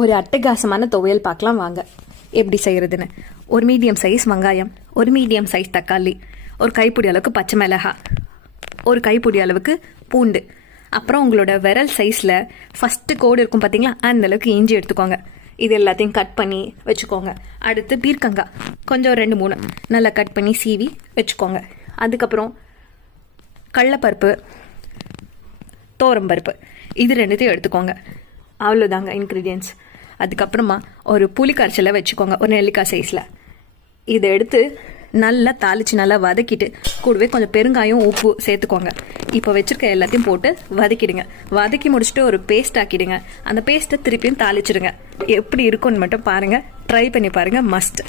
ஒரு அட்டகாசமான துவையல் பார்க்கலாம் வாங்க எப்படி செய்கிறதுன்னு. ஒரு மீடியம் சைஸ் வெங்காயம், ஒரு மீடியம் சைஸ் தக்காளி, ஒரு கைப்பிடி அளவுக்கு பச்சை மிளகாய், ஒரு கைப்பிடி அளவுக்கு பூண்டு, அப்புறம் உங்களோட விரல் சைஸில் ஃபஸ்ட்டு கோடு இருக்கும் பார்த்தீங்களா, அந்தளவுக்கு இஞ்சி எடுத்துக்கோங்க. இது எல்லாத்தையும் கட் பண்ணி வச்சுக்கோங்க. அடுத்து பீர்க்கங்காய் கொஞ்சம் 2-3 நல்லா கட் பண்ணி சீவி வச்சுக்கோங்க. அதுக்கப்புறம் கடலைப்பருப்பு, தோரம்பருப்பு, இது 2த்தையும் எடுத்துக்கோங்க. அவ்வளோதாங்க இன்க்ரீடியன்ட்ஸ். அதுக்கப்புறமா ஒரு புளி கரைச்சலை வச்சுக்கோங்க, ஒரு நெல்லிக்காய் சைஸில். இதை எடுத்து நல்லா தாளித்து நல்லா வதக்கிட்டு கூடவே கொஞ்சம் பெருங்காயம் உப்பு சேர்த்துக்கோங்க. இப்போ வச்சுருக்க எல்லாத்தையும் போட்டு வதக்கிடுங்க. வதக்கி முடிச்சுட்டு ஒரு பேஸ்ட் ஆக்கிடுங்க. அந்த பேஸ்ட்டை திருப்பியும் தாளிச்சிடுங்க. எப்படி இருக்குன்னு மட்டும் பாருங்கள், ட்ரை பண்ணி பாருங்கள், மஸ்ட்.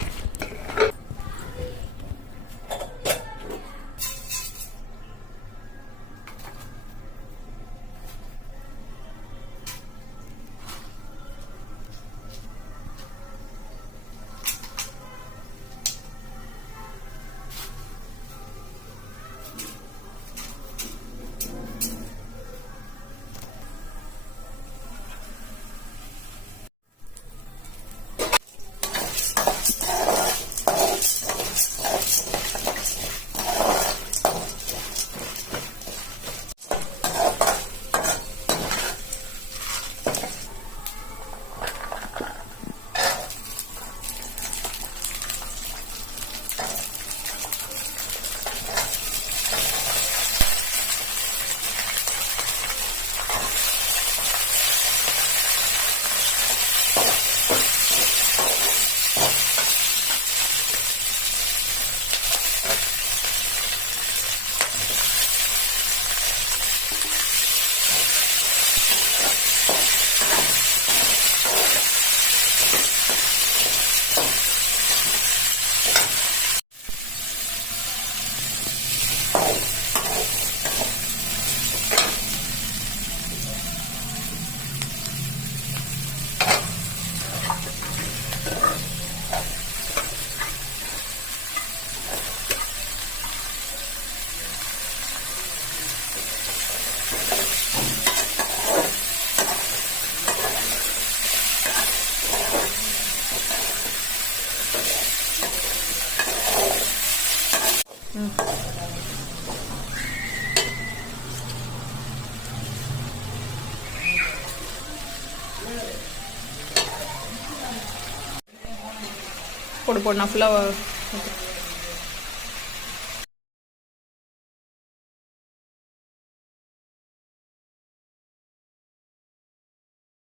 போடு நான் ஃபுல்லாக